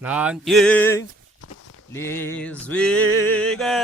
nanti lizwike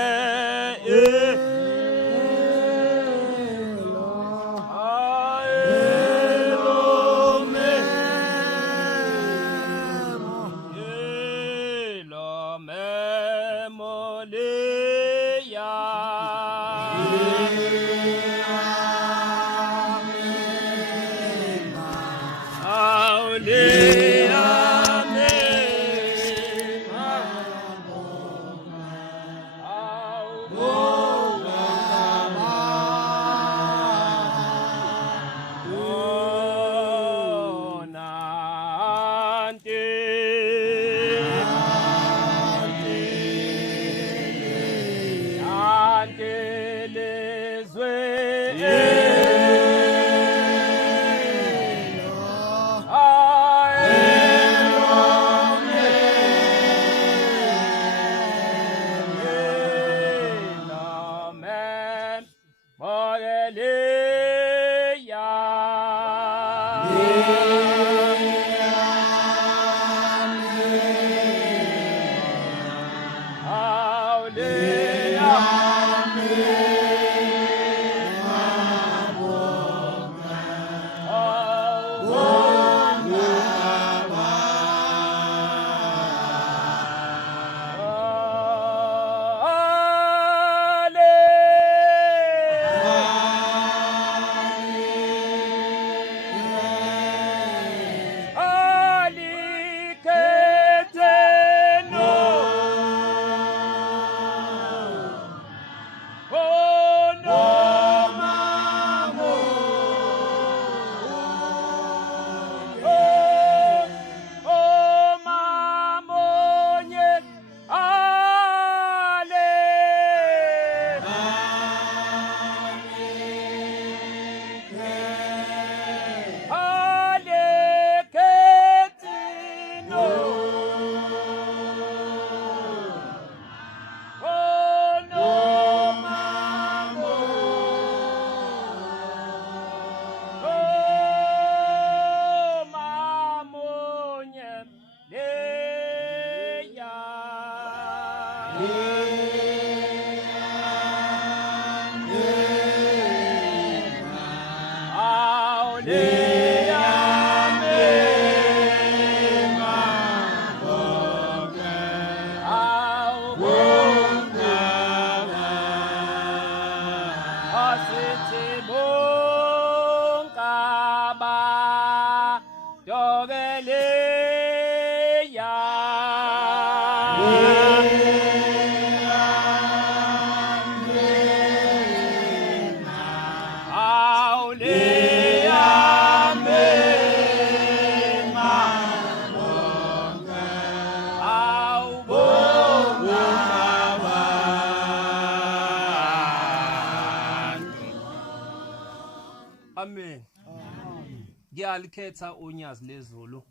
Ngiyakhetha unyazi lezulu.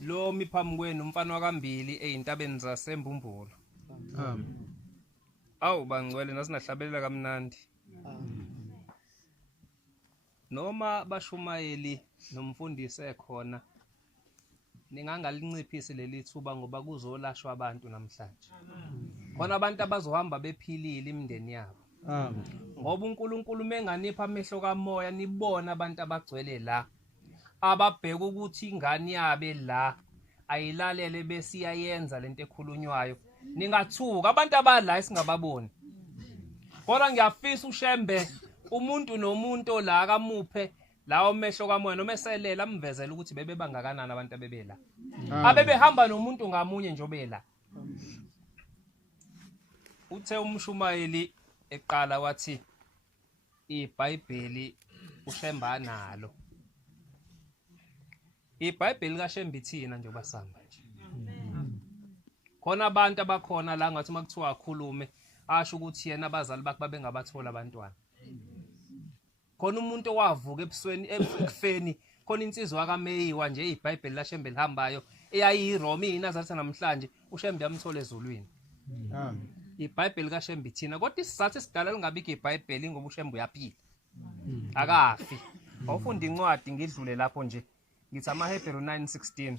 Lo miphambi kwenu umfana wakambili eintabeni zasembumbulu. Awu bangcwele nasinahlabelela kamnandi. Noma bashumayeli nomfundisi ekhona ningangalinciphisi leli thuba ngoba kuzolashwa abantu namhlanje. Khona abantu abazohamba bephilile imindeni yabo. Ngoba uNkulunkulu menganipha amehlo kamoya nibona abantu abagcwele la ababheka ukuthi ingane yabe la ayilalele besiyayenza lento ekhulunywayo ningathuka abantu abala isingababoni. Kodwa ngiyafisa uShembe umuntu nomuntu la akamuphe lawo mehlo kamoya noma eselela amvezela ukuthi bebe bangakanani abantu abebela abebehamba nomuntu ngamunye njobe la. Uthe umshumayeli eqala wathi iBhayibheli uShemba nalo. iBhayibheli kaShembe ithina nje basamba nje. Khona abantu abakhona la ngathi makuthiwa akhulume asho ukuthi yena abazali bakhe babengabathola abantwana. Khona umuntu owavuka ebusweni ekufeni khona insizwa kaMeyiwa nje iBhayibheli laShembe lihambayo eyayiRoma iNazaretha namhlanje uShembe yamthola ezulwini. iBhayibheli kaShembe ithina kodwa isizathu esidala lingabikho iBhayibheli ngoba uShembe uyaphila. Akafi. Awufunda incwadi ngidlule lapho nje. Ngithi amaHebheru 9:16.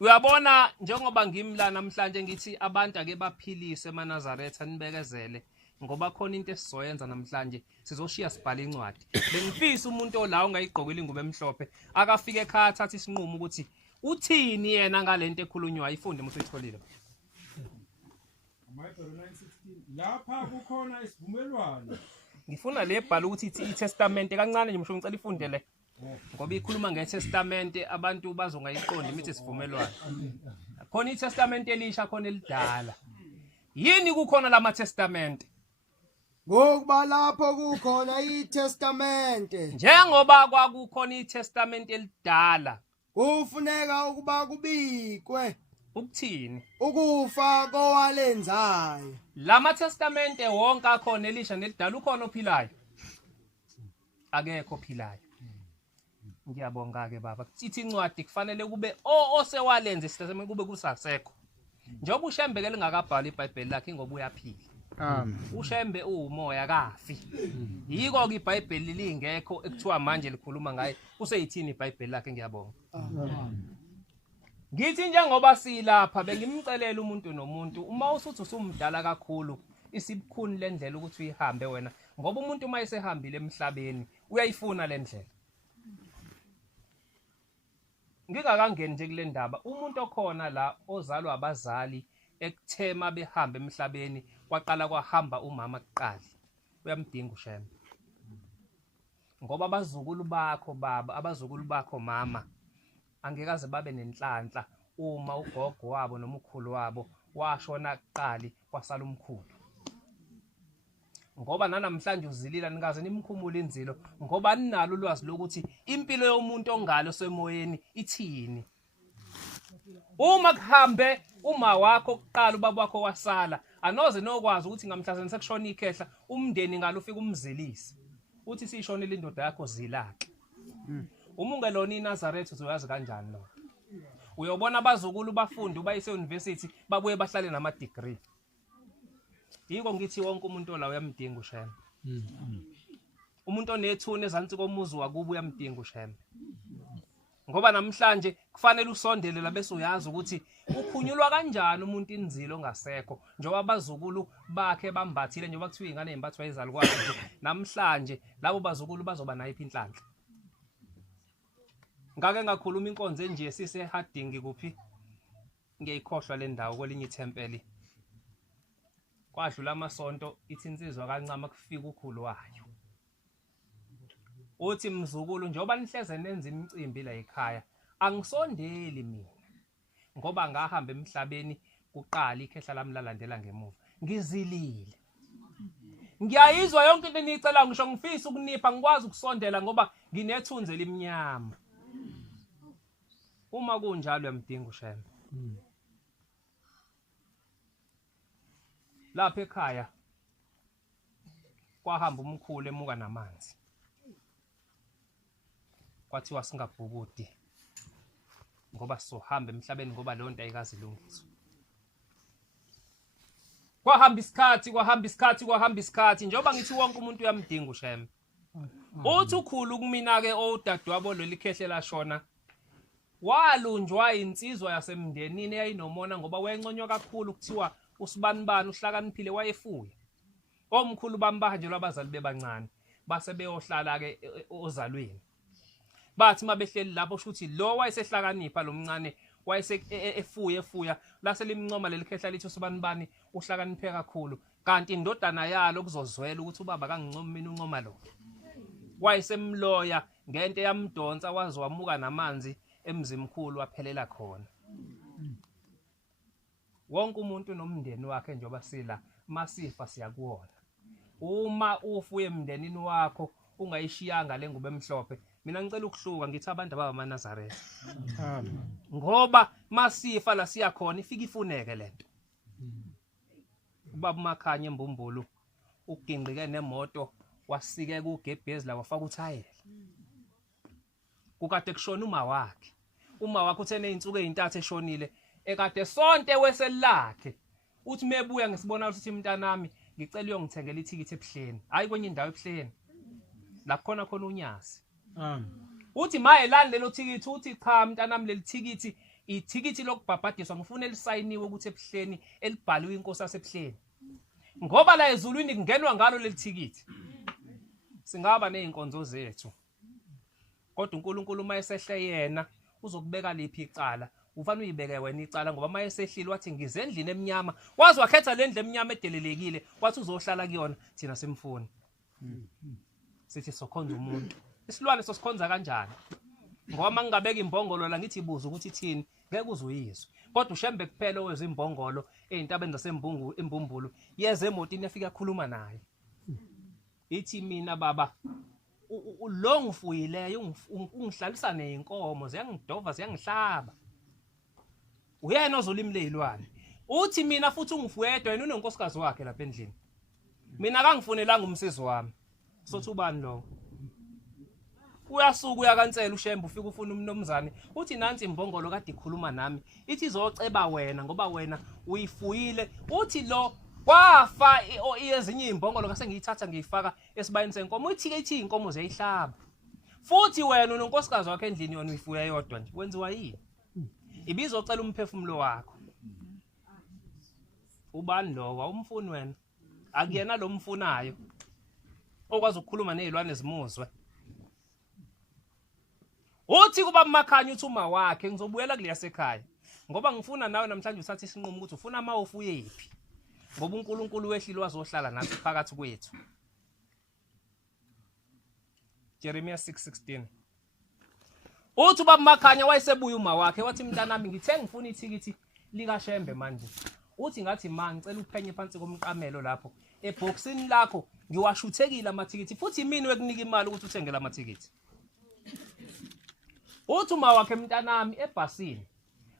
Uyabona njengoba ngimla namhlanje ngithi abantu ake baphilise eManazaretha nibekezele ngoba khona into esizoyenza namhlanje sizoshiya sibhala incwadi. Bengifisa umuntu ola ongayigqokile ingubo emhlophe akafike ekhaya athathe isinqumo ukuthi uthini yena ngalento ekhulunywayo ifunde uma usuyitholile. Lapha kukhona isivumelwano. Ngifuna le bhala ukuthi iTestament kancane nje msho ngicela ifunde le. Ngoba ikhuluma ngeTestament abantu bazongayiqondi imithi sivumelwano. Khona iTestament elisha khona elidala. Yini kukhona lama testament? Ngokuba lapho kukhona iTestament. Njengoba kwakukhona iTestament elidala, Kufuneka ukuba kubikwe ukuthini? ukufa kowalenzayo. Lama testament wonke akhona elisha nelidala ukhona ophilayo. Akekho ophilayo. Ngiyabonga ke baba. Sithi incwadi kufanele kube osewalenza isithathe kube kusasekho. Njengoba uShembe ke lingakabhala iBhayibheli lakhe ngoba uyaphila. Amen. uShembe umoya kafi. Yiko ke iBhayibheli lingekho ekuthiwa manje likhuluma ngaye. Useyithini iBhayibheli lakhe ngiyabonga. Ngithi njengoba silapha bengimcelela umuntu nomuntu uma usuthi usumdala kakhulu isibukhuni lendlela ukuthi uyihambe wena ngoba umuntu uma esehambile emhlabeni uyayifuna lendlela. Ngikakangeni nje kule ndaba umuntu okhona la ozalwa abazali ekuthema behamba emhlabeni kwaqala kwahamba umama kuqala uyamdinga uShembe ngoba abazukulu bakho baba abazukulu bakho mama angekaze babe nenhlanhla uma ugogo wabo noma ukhulu wabo washona kuqali kwasala umkhulu ngoba nanamhlanje uzilila nikaze nimkhumule inzilo ngoba ninalo ulwazi lokuthi impilo yomuntu ongalo semoyeni ithini. Uma kuhambe uma wakho kuqala ubaba wakho wasala anoze nokwazi ukuthi ngamhlazane sekushona ikhehla umndeni ngalo ufika umzilisi uthi sishonile indoda yakho zilake. Uma ungelona iNazaretha uzoyazi kanjani lo? Uyobona abazukulu bafunde ubayise university babuye bahlale nama degree. Yiko ngithi wonke umuntu ola uyamdinga uShembe. Umuntu onethuna ezansi komuzi wakuba uyamdinga uShembe. Ngoba namhlanje kufanele usondele la bese uyazi ukuthi ukhunyulwa kanjani umuntu inzilo ongasekho njengoba abazukulu bakhe bambathile njengoba kuthiwa ingane ezimbathwa izali kwazo nje namhlanje labo bazukulu bazoba nayo inhlanhla. Ngake ngakhuluma Inkonzo nje sise Harding kuphi ngiyikhohlwa le ndawo kwelinye ithempeli. Kwadlula amasonto ithi insizwa kancama kufika ukhulu wayo. Uthi mzukulu njengoba nihleze nenza imicimbi la ekhaya angisondeli mina ngoba ngahamba emhlabeni kuqala ikhehla lami lalandela ngemuva ngizilile. Ngiyayizwa yonke into enicela ngisho ngifisa ukunipha ngikwazi ukusondela ngoba nginethunze limnyama. Uma kunjalo uyamdinga uShembe. Lapha ekhaya kwahamba umkhulu emuka namanzi. Kwathiwa singabhukudi ngoba sohamba emhlabeni ngoba leyo nto ayikazi ilungiswa. Kwahamba isikhathi njengoba ngithi wonke umuntu uyamdinga uShembe. Uthi ukhulu kumina ke odadewabo lo likhehle lashona walunjwa insizwa yasemndenini eyayinomona ngoba wayenconywa kakhulu kuthiwa usibanibani uhlakaniphile wayefuya. Omkhulu bambahanjelwa abazali bebancane base beyohlala ke ozalweni. Bathi mabehleli lapho shuthi lo wayesehlakanipha lo mncane wayese efuya lase limncoma lelikhehla lithi usibanibani uhlakaniphe kakhulu kanti indodana yalo kuzozwela ukuthi ubaba kangincoma mina uncoma lo. Wayesemloya ngento yamdonsa wazi wamuka namanzi emzimkhulu waphelela khona. Wonke umuntu nomndeni wakhe njengoba sila masifa siyakuona. Uma ufuye emndenini wakho ungayishiyanga le ngubo emhlophe mina ngicela ukuhluka ngithi abantu abamaNazaretha. Ngoba masifa la siya khona ifika ifuneke lento. Ubaba uMakhanya embumbulu ukugingqike nemoto wasike kugebhezi la wafaka uthayela. Kukade kushona uma wakhe uthene izinsuku ezintathu eshonile ekade sonke weselakhe uthi mebuya ngisibona ukuthi mntanami ngicela uyongithengela ithikithi eBhleni hayi kwenye indawo eBhleni la khona UNyazi. uthi mayelani lelo thikithi uthi cha mntanami leli thikithi ithikithi lokubhabhadiswa ngifuna elisayiniwe ukuthi ebuhleni elibhaliwe inkosi yasebuhleni ngoba la ezulwini kungenwa ngalo leli thikithi singaba nezinkonzo zethu kodwa uNkulunkulu mayesehle yena uzokubeka liphi icala ufana uyibeke wena icala ngoba mayesehlile wathi ngize endlini eminyama wazi wakhetha le ndlu eminyama edelelekile wathi uzohlala kuyona thina semfuni sithi sokhonza umuntu isilwane sosikhonza kanjani ngoba mangingabeka imbongolo la ngithi ibuza ukuthi thini ngeke uzuyizwe kodwa uShembe kuphela oweza imbongolo ezintabeni zasembumbulu yeze emotini yafika yakhuluma naye ithi mina baba lo ngifuyileyo ungihlalisa nezinkomo ziyangidova ziyangihlaba uyena ozolima lezilwane uthi mina futhi ungifuyedwa yena unenkosikazi wakhe lapha endlini mina akangifunelanga umsizi wami sothi ubani lo uyasuka uyakansela uShembe ufika ufuna umnomzane uthi nansi imbongolo kade ikhuluma nami ithi izoceba wena ngoba wena uyifuyile uthi lo kwafa ezinye izimbongolo ngase ngiyithatha ngiyifaka esibayeni senkomo ithi inkomo ziyayihlaba futhi wena unonkosikazi wakhe endlini yona uyifuya yodwa nje wenziwa yini ibizocela umphefumulo wakho ubani lo awumfuni wena akuyena lo mfunayo okwazi ukukhuluma nezilwane zimuzwe uthi kuba makhanya uthi uma wakhe ngizobuyela kuliya sekhaya ngoba ngifuna nawe namhlanje uthathe isinqumo ukuthi ufuna amawofu yephi ngoba uNkulunkulu wehlile wazohlala nathi phakathi kwethu Jeremiah 6:16 uthi ubaba makhanya wayesebuya uma wakhe wathi mntanami ngithe ngifuna ithikithi lika Shembe manje uthi ngathi ma ngicela uphenye phansi komqamelo lapho eboxini lakho ngiwashuthekile amathikithi futhi imini wekunika imali ukuthi uthenge lamathikithi uthi uma wakhe mntanami ebhasini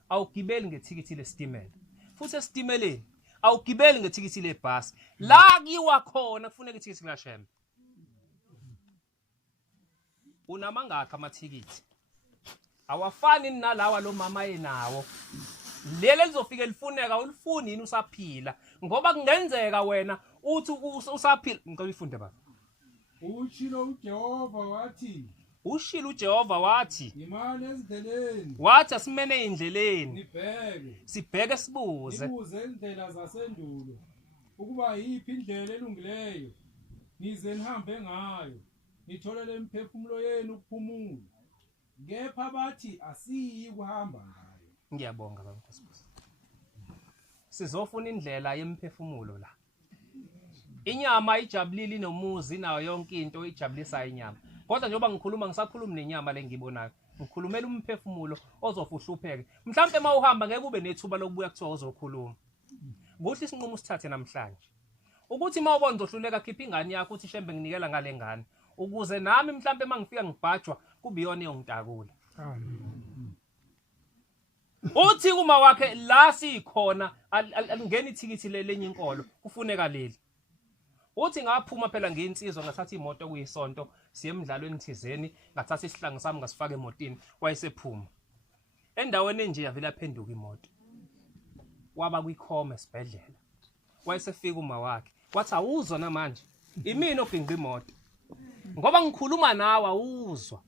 awugibeli ngethikithi lesitimela futhi esitimeleni awugibeli ngethikithi lebhasi la kuyiwa khona kufuneka ithikithi lika Shembe unamangakho amathikithi awafani nalawa lo mama yenawo lele lizofika lifuneka ulifuni yini usaphila ngoba kungenzeka wena uthi usaphila ngicela ifunde baba ushilo uJehova wathi imani ezindleleni wathi asimene indleleni nibheke sibheke sibuze indlela zasendulo ukuba yiphi indlela elungileyo nize nihambe ngayo nitholele imphefumulo yenu ukuphumula kepha bathi asiyi kuhamba ngayo ngiyabonga baba Nkosikazi sizofuna indlela yemphefumulo la inyama ijabulile inomuzi nayo yonke into ijabulisa inyama kodwa njengoba ngikhuluma ngisakhuluma nenyama lengibonayo ngikhulumela umphefumulo ozofuhlupheke mhlawumbe mawuhamba ngeke ube nethuba lokubuya kuthiwa uzokhuluma kuhle isinqumo usithathe namhlanje ukuthi mawubona uzohluleka khipha ingane yakho uthi Shembe nginikela ngale ngane ukuze nami mhlawumbe mangifika ngibhajwa kube yona eyongitakula uthi kuma wakhe la sikhona alingeni ithikithi lenye inkolo kufuneka leli uthi ngaphuma phela ngeinsizwa ngathatha imoto kuyisonto siye emidlalweni thizeni ngathatha isihlangu sami ngasifaka emotini wayesephuma endaweni enje yavela phenduka imoto waba kwikhoma esibhedlela wayesefika uma wakhe wathi awuzwa namanje imini obhinqa imoto ngoba ngikhuluma nawe awuzwa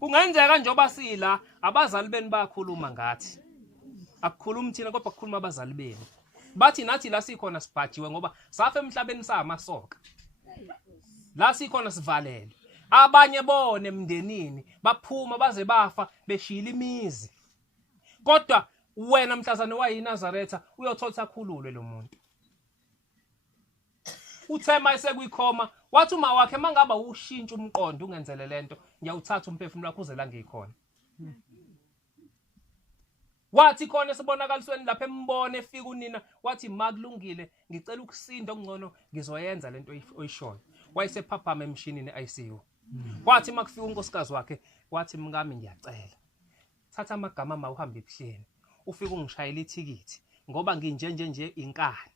kungenzeka njengoba sila abazali beni bayakhuluma ngathi akukhuluma thina kodwa kukhuluma abazali beni bathi nathi la sikhona sibhajiwe ngoba safa emhlabeni samasoka la sikhona sivalele abanye bone emndenini baphuma baze bafa beshila imizi kodwa wena mhlazane wayiNazaretha uyothola khululwe lo muntu uthema esekuyikhoma wathi uma wakhe mangaba ushintsha umqondo ungenzele lento ngiyawuthatha umphefumulo wakho uze la ngikhona wathi khona sibonakalisweni lapha embone efika unina wathi makulungile ngicela ukusinda okungcono ngizoyenza lento oyishoyo wayesephaphama emshinini ICU wathi makufika unkosikazi wakhe wathi mngami ngiyacela thatha amagama ama uhamba ebuhleni ufika ungishayela ithikithi ngoba nginjenje inkani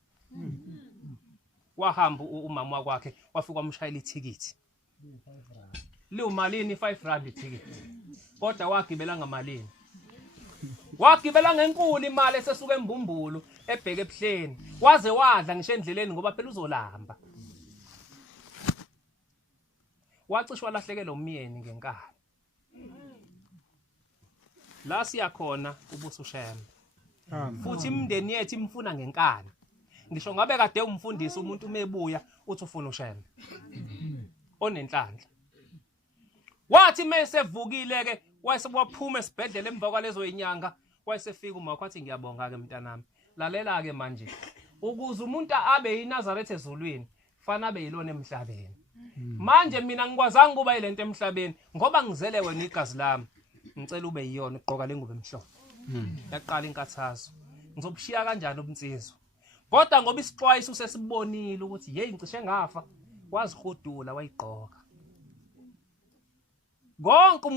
wahamba umama wakhe wafika wamshayela ithikithi liumalini 5 rand ithikithi kodwa wagibela ngamalini wagibela ngenkulu imali esesuka embumbulu ebheke ebuhleni waze wadla ngisho endleleni ngoba phela uzolamba wacishwa lahlekela umyeni ngenkani La siyakhona ubuso Shembe. Futhi imndeni yethu imfuna ngenkani. Ngisho ngabe kade umfundisi umuntu mebuya uthi ufuna uShembe. Onenhlanhla. Wathi mesevukile ke wayesewaphuma esibhedlela emva kwalezo inyanga wayesefika umakwathi ngiyabonga ke mntanami. Lalela ke manje. Ukuze umuntu abe yiNazaretha ezulwini fana abe yilona emhlabeni. Manje mina ngikwazanga kuba yilento emhlabeni ngoba ngizele wena igazi lami. Ngicela ube yiyona uqoka lengubo emhlophe. Yaqala inkathazo. Ngizobushiya kanjani ubunsizwa? Kodwa ngoba isixwayiso sesibonile ukuthi hey ngicishe ngafa wazihudula wayiqoka. Wonke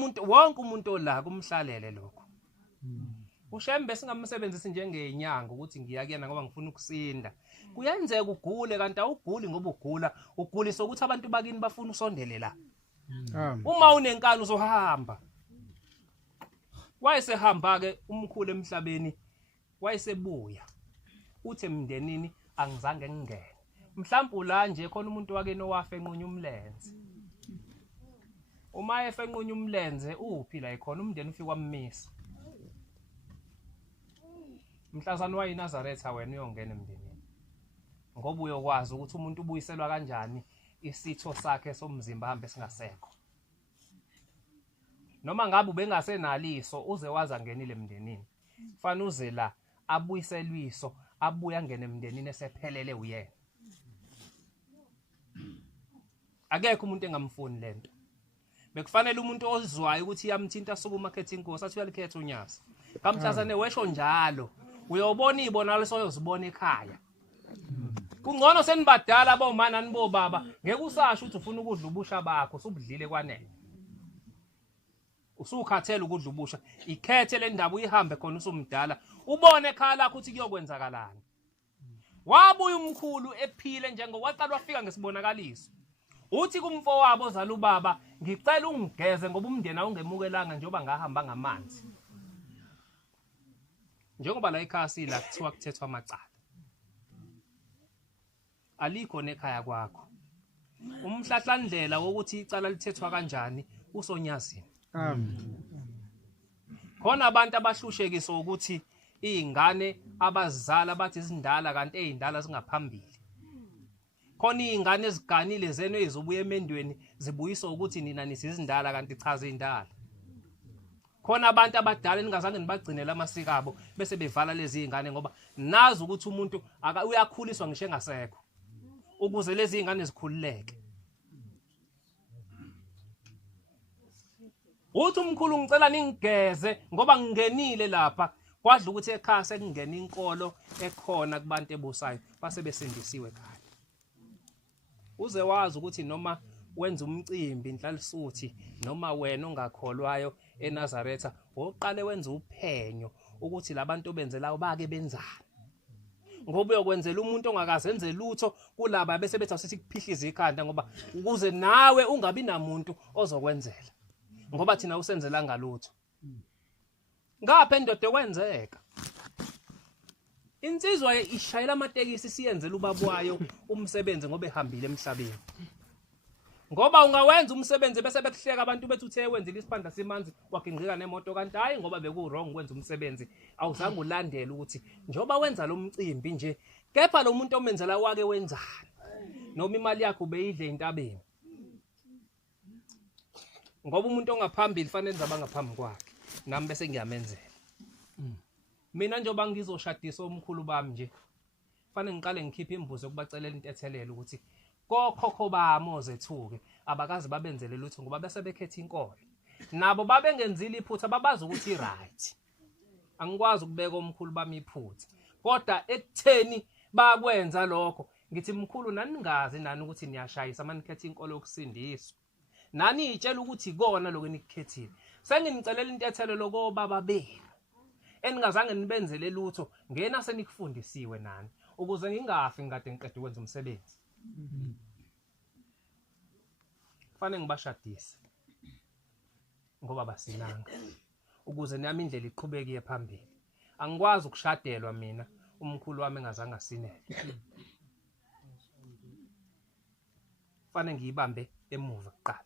umuntu ola kumhlalele lokho. uShembe singamsebenzisi njengenyanga ukuthi ngiya kuyena ngoba ngifuna ukusinda. Kuyenzeka ugule kanti awuguli ngoba ugulisa ukuthi abantu bakini bafuna usondele la. Uma unenkani uzohamba. Wayesehamba ke umkhulu emhlabeni wayesebuya. Uthe emndenini angizange ngingene. Mhlawumbe la nje khona umuntu wake nowafa enqunya umlenze. Uma efa enqunya umlenze uphi la ikhona umndeni ufika wamisa. Mhlazana wayiNazaretha wena uyongena emndenini. Ngoba uyokwazi ukuthi umuntu ubuyiselwa kanjani isitho sakhe somzimba hambe singasekho. Noma ngabe ubengasenaliso uze waza ngenile emndenini. Fana uze la abuyiselwiso abuya ngene emndenini esephelele uyena. Akekho umuntu engamfuni lento. Bekufanele umuntu ozwayo ukuthi iyamthinta suku marketing Inkonzo athi uyalikhetha uNyazi. Kamhlazane wesho njalo uyobona ibonalo soyozibona ekhaya. Kungcono senibadala bomana nibo baba ngeke usasho ukuthi ufuna ukudla ubusha bakho usubudlile kwanele. Usukhathela ukudla ubusha ikhethe le ndaba uyihambe khona usumdala ubone ekhaya lakho ukuthi kuyokwenzakalani. Wabuya umkhulu ephile njengowaqala wafika ngesibonakaliso. Uthi kumfowabo ozala ubaba ngicela ungigeze ngoba umndeni awungemukelanga njengoba ngahamba ngamanzi. Njengoba la ekhaya la kuthiwa kuthethwa amacala. Alikho nekhaya kwakho. Umhlahlandlela wokuthi icala lithethwa kanjani usonyazini. Khona abantu abahlushekiswa ukuthi izingane abazizala bathi izindala kanti ezindala zingaphambili. Khona izingane eziganile zenu ezizobuya emendweni zibuyiswa ukuthi nina nisizindala kanti chaza izindala. Khona abantu abadala ningazange nibagcinele amasiko abo bese bevala lezi izingane ngoba nazi ukuthi umuntu uyakhuliswa ngisho engasekho ukuze lezi izingane zikhululeke. Uthi umkhulu ngicela ningigeze ngoba ngingenile lapha kwadla ukuthi ekhaya sekungena inkolo ekhona kubantu ebusayo base besindisiwe ekhaya. Uze wazi ukuthi noma wenza umcimbi inhlalisuthi noma wena ongakholwayo eNazaretha oqale wenza uphenyo ukuthi labantu benzelayo bake benzani. Ngoba uyokwenzela umuntu ongakazenze lutho kulaba bese bethi asithi kuphihliza ikhanda ngoba ukuze nawe ungabi namuntu ozokwenzela. Ngoba thina usenzela ngalutho. Ngapha endoda kwenzeka. Insizwa ishayela amatekisi siyenzela ubaba wayo umsebenzi ngoba ehambile emhlabeni. Ngoba ungawenza umsebenzi bese bekuhleka abantu bethi uthe wenzile isiphanda simanzi wakingqika nemoto kanti hayi ngoba beku wrong ukwenza umsebenzi awuzange ulandele ukuthi njoba wenza lo mcimbi nje kepha lo muntu omenzela wake wenzani noma imali yakhe ubeyidle entabeni. Ngoba umuntu ongaphambili fanele enza abangaphambi kwakhe nami bese ngiyamenzela. Mina njoba ngizoshadisa omkhulu bami nje fanele ngiqale ngikhiphe imbuzo kubacelela intethelelo ukuthi kokhokho bami ozethuke abakazi babenzele lutho ngoba bese bekhetha inkolo nabo babengenzile iphutha babazi ukuthi i-right. Angikwazi ukubeka omkhulu bami iphutha kodwa ekutheni bakwenza lokho ngithi mkhulu naningazi nani ukuthi niyashayisa manikhetha inkolo yokusindiswa nani itshela ukuthi ikona lokho enikukhethile. Senginicela intethelelo kobaba benu eningazange nibenzele lutho ngena senikufundisiwe nani ukuze ngingafi ngikade ngiqede ukwenza umsebenzi. Fanele ngibashadise ngoba basinanga ukuze nami indlela iqhubeke phambili. Angikwazi ukushadelwa mina umkhulu wami engazange asinele. Fanele ngiyibambe emuva kuqala.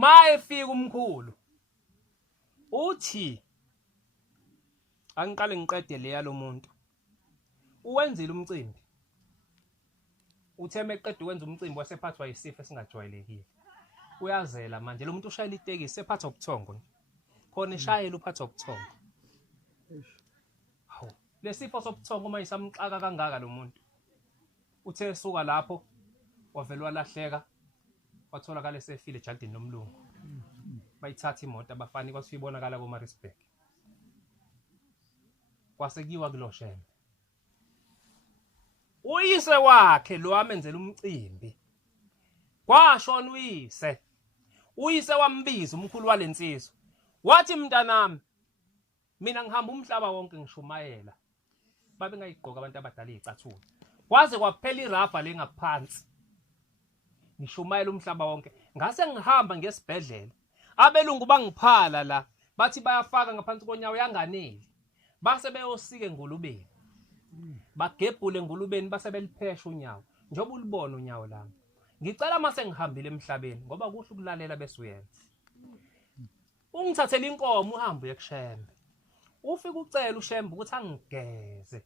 Maye fika umkhulu uthi angiqale ngiqede le yalo muntu uwenzile umcimbi utheme eqeda ukwenza umcimbi wasephathwa isifo esingajwayelekile uyazela manje lo muntu ushayela itekisi sephathwa ubuthongo khona eshayela uphathwa ubuthongo hawu lesifo sobuthongo manje samxaka kangaka lo muntu uthe esuka lapho wavelwa lahleka watholakala esefile ejardini nomlungu bayithatha imoto abafani kwase ibonakala koMaritzburg kwasekuyiwa kulo Shembe uyise wakhe lo amenzela umcimbi kwashona uyise wambiza umkhulu walensizwa wathi mntanami mina ngihamba umhlaba wonke ngishumayela babe ngayigqoka abantu abadala izicathulo kwaze kwaphela irabha lengaphansi ngishumayela umhlaba wonke ngase ngihamba ngesibhedlela abelungu bangiphala la bathi bayafaka ngaphansi konyawo yanganeli base beyosika engulubeni bagebhule engulubeni base beliphesha unyawo njengoba ulibona unyawo lami ngicela mase ngihambile emhlabeni ngoba kuhle ukulalela bese uyenza ungithathela inkomo uhambe uyekushembe ufika ucela uShembe ukuthi angigeze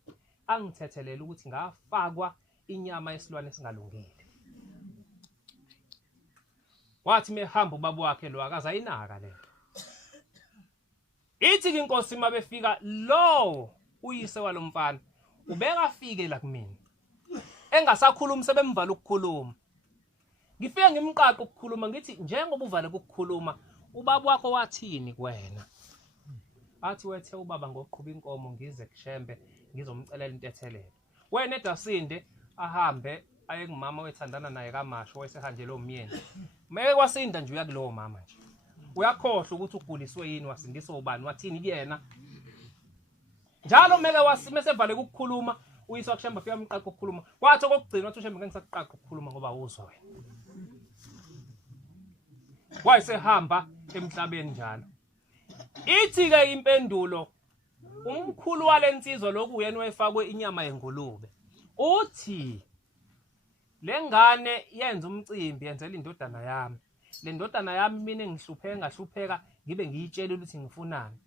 angithethelele ukuthi ngafakwa inyama yesilwane esingalungile wathi mehamba ubaba wakhe lo akazayinaka le ithi inkosi mabefika lo uyise walomfana ubeka afike la kumina engasakhuluma sebemvala ukukhuluma ngifike ngimqaqa ukukhuluma ngithi njengoba uvale ukukhuluma ubaba wakho wathini kuwena athi wethe ubaba ngoqhuba inkomo ngize kuShembe ngizomcelela intethelelo wena edasinde ahambe aye kumama wethandana naye kaMasho wayesehanjelwe umyeni meke kwasinda nje uyakulowo mama nje uyakhohlwa ukuthi uguliswe yini wasindiswa ubani wathini kuyena njalo meke wasimesevale ukukhuluma uyise wakuShembe afika amqaqa ukukhuluma kwathi okugcina wathi uShembe ngeke ngisaqaqa ukukhuluma ngoba uzwa wena wayesehamba emhlabeni njalo ithi ke impendulo umkhulu walensizwa lokuyena wayefakwe inyama yengulube uthi lengane yenza umcimbi yenzela indodana yami le ndodana yami mina ngihlupheka ngibe ngiyitshela ukuthi ngifunani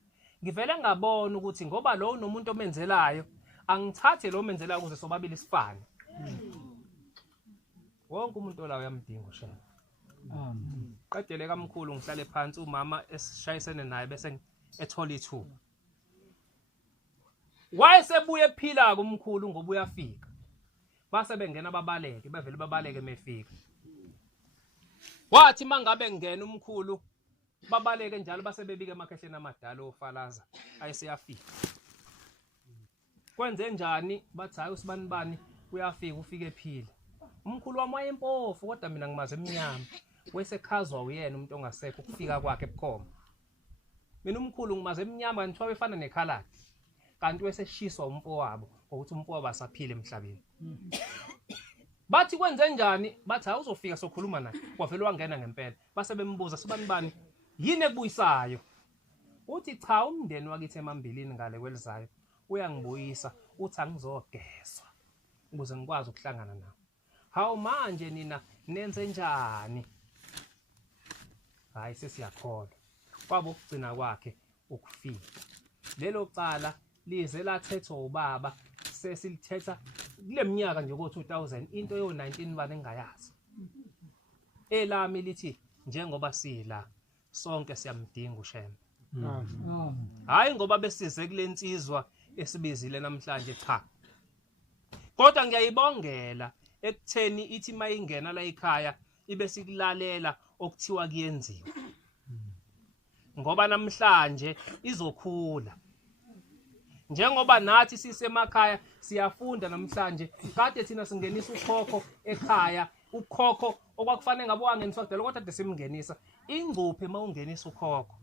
ngivele ngabona ukuthi ngoba lo unomuntu omenzelayo angithathe lo menzelayo ukuze sobabili sifane wonke umuntu olayo uyamdinga uShembe qedele kamkhulu ngihlale phansi umama esishayisene naye bese ethola ithuba wayesebuye ephila kumkhulu ngoba uyafika base bengena babaleke bevele babaleke mefika wathi mangabe ngena umkhulu babaleke njalo base bebike emakhehleni amadala ofalaza ayeseyafika kwenze njani bathi hayi usibanibani uyafika ufike ephila umkhulu wami wayempofu kodwa mina ngimaze emnyama wesekhazwa uyena umuntu ongasekho ukufika kwakhe ebukhoma mina umkhulu ngimaze emnyama nithiwa befana nekhaladi kanti weseshiswa umfo wabo ukuthi umfo wabo asaphile emhlabeni bathi kwenze njani bathi awuzofika sokhuluma naye kwavele wangena ngempela base bembuza sibanibani yini ebuyisayo uthi cha umndeni wakithi emambilini ngale kwelizayo uyangibuyisa uthi angizogezwa ukuze ngikwazi ukuhlangana nawe hawu manje nina nenze njani hayi sesiyakholwa kwabo ukugcina kwakhe ukufika lelo cala lize lathethwa ubaba sesilithetha kuleminyaka nje ko2000 into yo19 bani engayazi elami lithi njengoba sila sonke siyamdinga uShembe hayi ngoba besize kulensizwa esibizile namhlanje cha kodwa ngiyayibongela ekutheni ithi mayingena la ekhaya ibe sikulalela okuthiwa kuyenziwa ngoba namhlanje izokhula njengoba nathi sisemakhaya siyafunda namhlanje kade thina singenisa ukhokho ekhaya ukhokho okwakufanele ngabe wangeniswa kudala kodwa ade simngenisa ingcuphe mawungenisa ukhokho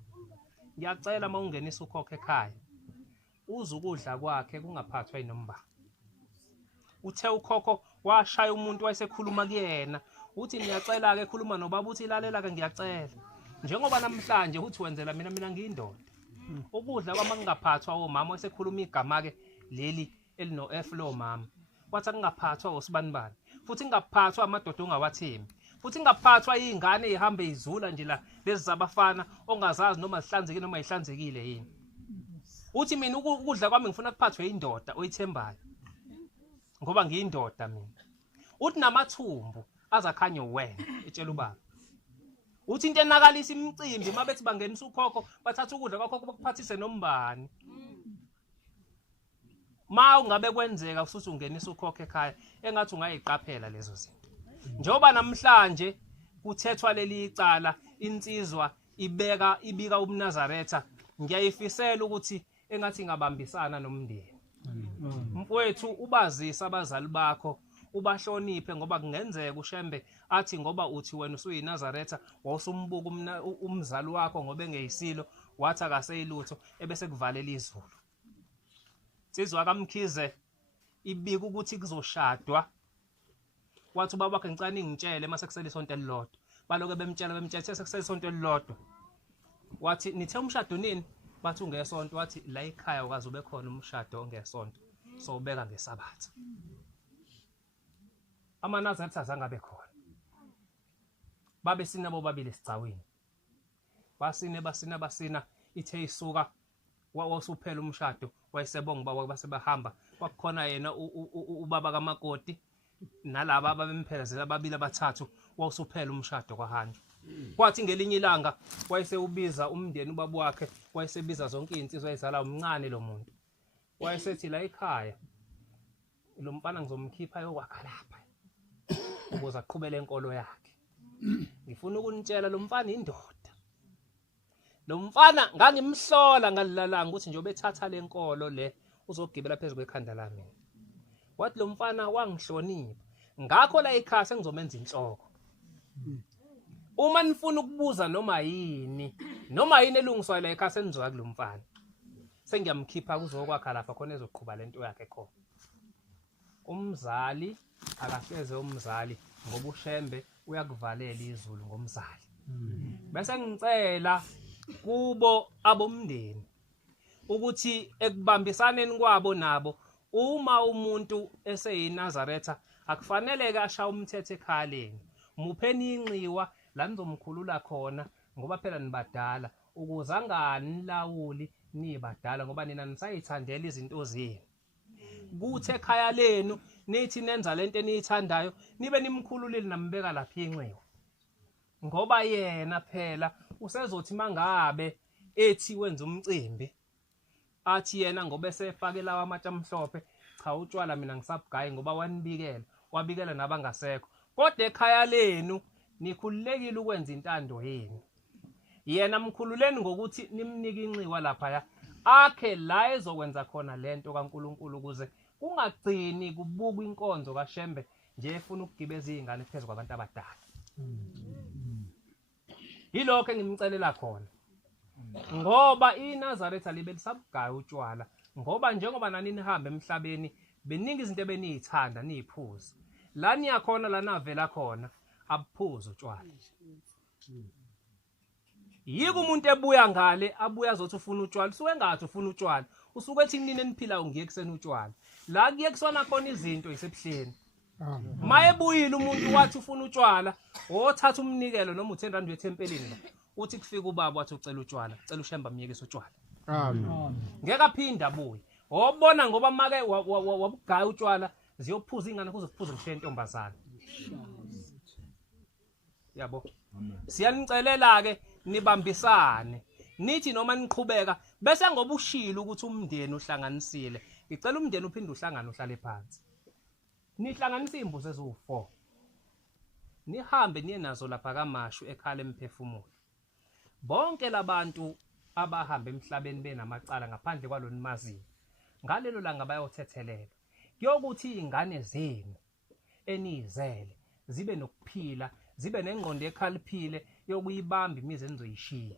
ngiyacela mawungenisa ukhokho ekhaya uzukudla kwakhe kungaphathwa inomba uthe ukhokho washaya umuntu wayesekhuluma kuyena uthi ngiyacela ke khuluma nobaba uthi lalela ke ngiyacela njengoba namhlanje uthi wenzela mina ngiyindoda ukudla kwami ngingaphathwa omama wayesekhuluma igama ke leli elino F lo mama wathi ngingaphathwa osibanibani futhi ngingaphathwa amadoda ongawathembi futhi futhi ingaphathwa izingane ezihambe izula nje la lezi zabafana ongazazi noma zihlanzekile noma ihlanzekile yini. Uthi mina ukudla kwami ngifuna kuphathwe indoda oyithembayo ngoba ngiyindoda mina. Uthi namathumbu azakhanye uwena etshela ubaba. Uthi into enakalisa imicimbi mabethi bangenisa ukhokho bathatha ukudla kwakho bakuphathise nombani. Ma ungabe kwenzeka futhi ungenisa ukhokho ekhaya engathi ungayiqaphela lezo zinto. Njoba namhlanje kuthethwa leli icala insizwa ibika umNazaretha ngiyayifisela ukuthi engathi ngabambisana nomndeni. Mfowethu ubazisa abazali bakho ubahloniphe ngoba kungenzeka uShembe athi ngoba uthi wena usuyinazaretha wawusumbuka umzali wakho ngoba engeyisilo wathi akaseyilutho ebese kuvalela izulu. Sizwa kaMkhize ibika ukuthi kuzoshadwa wathi ubaba wakhe ngicane ngitshele mase kusele isonto elilodwa baloke bemtshela sekusele isonto elilodwa wathi nithe umshado nini bathi ungesonto wathi la ekhaya ukaze ube khona umshado ongesonto so ubeka ngesabatha. AmaNazaretha azangabe khona babe sinabo babili sicaweni basina ithe isuka wasuphela umshado wayesebonga baba basebahamba kwakukhona yena ubaba kaMakoti nalabo ababemphelekezela ababili abathathu wasuphela umshado kwahanjwa. Kwathi ngelinye ilanga wayeseubiza umndeni ubaba wakhe wayesebiza zonke izinsizwa ezala umncane lo muntu wayesethi la ekhaya lo mfana ngizomkhipha yokwakha lapha ukuze aqhubele enkolo yakhe. Ngifuna ukunitshela lo mfana indoda. Lo mfana ngangimhlola ngalilalanga ukuthi nje obethatha lenkolo le uzogibela phezulu kwekhanda lami. Wathi lo mfana wangihlonipha. Ngakho la ekhaya sengizomenza inhloko. Uma nifuna ukubuza noma yini elungiswa la ekhaya senizoya kulo mfana. Sengiyamkhipha kuzokwakha lapha khona ezoqhubha lento yakhe khona. Umzali akahleze umzali ngoba uShembe uyakuvalela izulu ngomzali. Bese ngicela kubo abomndeni ukuthi ekubambisaneni kwabo nabo uma umuntu eseyinazaretha akufanele asha umthetho ekhaleni. Mupheni inxiwa la nizomkhulula khona ngoba phela nibadala ukuze anganilawuli nibadala ngoba nina nisayithandela izinto zenu. Kuthe ekhaya lenu nithi nenza lento eniyithandayo nibe nimkhululile nambeka lapha inxiwa. Ngoba yena phela usezothi mangabe ethi wenza umcimbi athi yena ngoba esefake lawa amatsha amhlophe cha utshwala mina ngisabugayi ngoba wabikela nabangasekho. Kodwa ekhaya lenu nikhululekile ukwenza intando yenu. Yena mkhululeni ngokuthi nimnike inxiwa lapha akhe la ezokwenza khona lento kaNkuluNkulu ukuze kungagcini kubukwa inkonzo kaShembe nje efuna ukugibeza izingane phezulu kwabantu abadala. Yilokho engimcelela khona. Ngoba iNazaretha libe lisabugaya utshwala ngoba njengoba nani nihambe emhlabeni beningi izinto benizithanda niziphuza. La niyakhona la navela khona abuphuza utshwala. Yiko umuntu ebuya ngale abuya azothi ufuna utshwala usuke engathi ufuna utshwala usuke ethi nini eniphilayo ngiye kusena utshwala la kuye kusona khona izinto isebuhleni. Mayebuyile umuntu wathi ufuna utshwala othatha umnikelo noma u10 ethempelini la uthi kufika ubaba wathi ucela utshwala cela uShembe amyekise utshwala. Ngeke aphinda abuye obona ngoba make wabugaya utshwala ziyophuza ingane kuze kuphuze ngisho intombazana. Yabo siyanicelela ke nibambisane nithi noma niqhubeka bese ngoba ushilo ukuthi umndeni uhlanganisile ngicela umndeni uphinde uhlangane uhlale phansi nihlanganisa imbuzi ezu4 nihambe niye nazo lapha kaMashu ekhala emphefumulo. Bonke labantu abahamba emhlabeni benamacala ngaphandle kwalo nimaziyo ngalelo langa bayothethelela kuyokuthi izingane zenu enizele zibe nokuphila zibe nengqondo ekhaliphile yokuyibamba imizi enizoyishiya.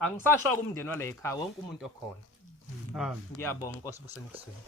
Angisasho kumndeni wala ekhaya wonke umuntu okhona. Ngiyabonga Nkosi busenikuzweni.